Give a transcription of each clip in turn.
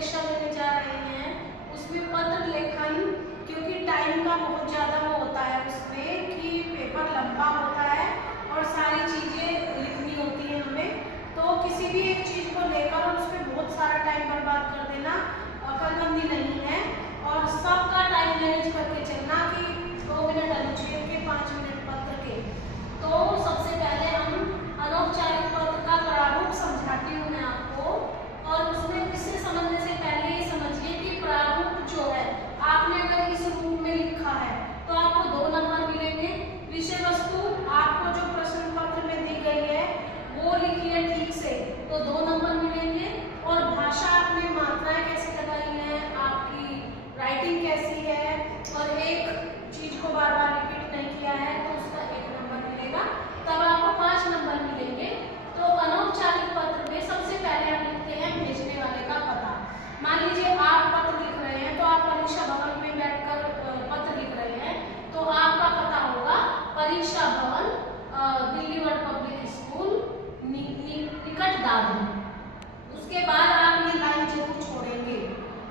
परीक्षा देने जा रहे हैं उसमें पत्र लेखन, क्योंकि टाइम का बहुत ज़्यादा वो होता है उसमें कि पेपर लंबा होता है और सारी चीज़ें लिखनी होती हैं हमें, तो किसी भी एक चीज़ को लेकर और उसमें बहुत सारा टाइम बर्बाद कर देना अकलमंदी नहीं है। और सबका टाइम मैनेज करके चलना कि 2 मिनट अनुच्छेद के, 5 मिनट पत्र के। तो सबसे पहले हम अनौपचारिक पत्र का प्रारूप समझाती हूँ मैं आपको, और उसमें इससे समझने से पहले ये समझिए कि प्रारूप जो है आपने अगर इस रूप में लिखा है तो आपको 2 नंबर मिलेंगे। विषय वस्तु आपको जो प्रश्न पत्र में दी गई है वो लिखिए ठीक से तो 2 नंबर मिलेंगे। और भाषा आपने मात्राएं कैसे लगाई है, आपकी राइटिंग कैसी है और एक चीज को बार बार रिपीट नहीं किया है तो उसका 1 नंबर मिलेगा, तब आपको 5 नंबर मिलेंगे। तो अनौपचारिक पत्र में सबसे पहले आप लिखते हैं भेजने वाले का पता। मान लीजिए आप पत्र लिख रहे हैं तो आप परीक्षा भवन में बैठकर पत्र लिख रहे हैं तो आपका पता होगा परीक्षा भवन, दिल्ली वर्ल्ड पब्लिक स्कूल, निकट दादरी। उसके बाद आप ये लाइन जरूर छोड़ेंगे।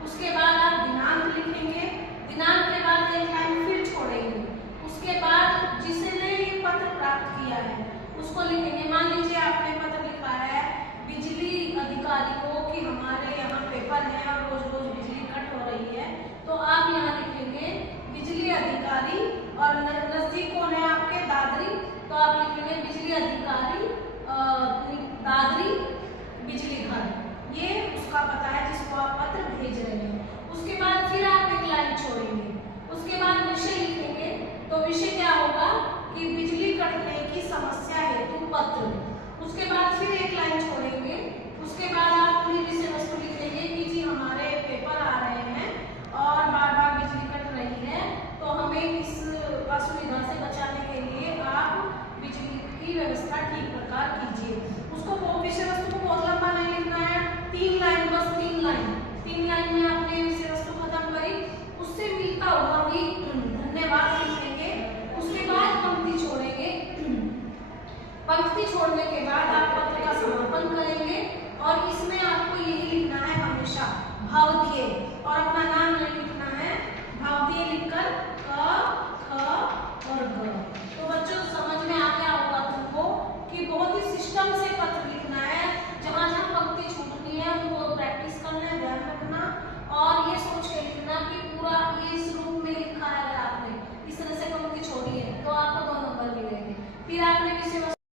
उसके बाद आप दिनांक लिखेंगे, दिनांक के बाद एक लाइन फिर छोड़ेंगे। उसके बाद जिसने ये पत्र प्राप्त किया है उसको लिखेंगे। मान लीजिए आपने पत्र लिखा है बिजली अधिकारी को कि हमारे यहाँ पेपर है और रोज रोज बिजली कट हो रही है, तो आप यहाँ लिखेंगे बिजली अधिकारी, और नजदीक कौन है आपके, दादरी, तो आप लिखेंगे बिजली अधिकारी दादरी बिजली घर। ये उसका पता है जिसको आप पत्र भेज रहे हैं। उसके बाद फिर आप एक लाइन छोड़ेंगे। उसके बाद विषय लिखेंगे, तो विषय क्या होगा कि बिजली कटने की समस्या हेतु पत्र। उसके बाद फिर एक लाइन छोड़ेंगे। उसके बाद आप पूरी विषय वस्तु लिखेंगे कि जी हमारे पेपर आ रहे हैं और बार बार बिजली कट रही है, तो हमें इस असुविधा से बचाने के लिए आप बिजली की व्यवस्था ठीक प्रकार कीजिए। उसको विषय वस्तु को बहुत लंबा नहीं लिखना है, 3 लाइन, बस 3 लाइन। 3 लाइन में आपने विषय वस्तु खत्म करी। उससे मिलता हुआ भी धन्यवाद लिखेंगे। उसके बाद पंक्ति छोड़ेंगे। पंक्ति छोड़ने के बाद आप पत्र का समापन करेंगे और इसमें आपको यही लिखना है हमेशा भाव दिए, और अपना नाम नहीं लिखना है, भाव दिए लिखकर क, ख और ग।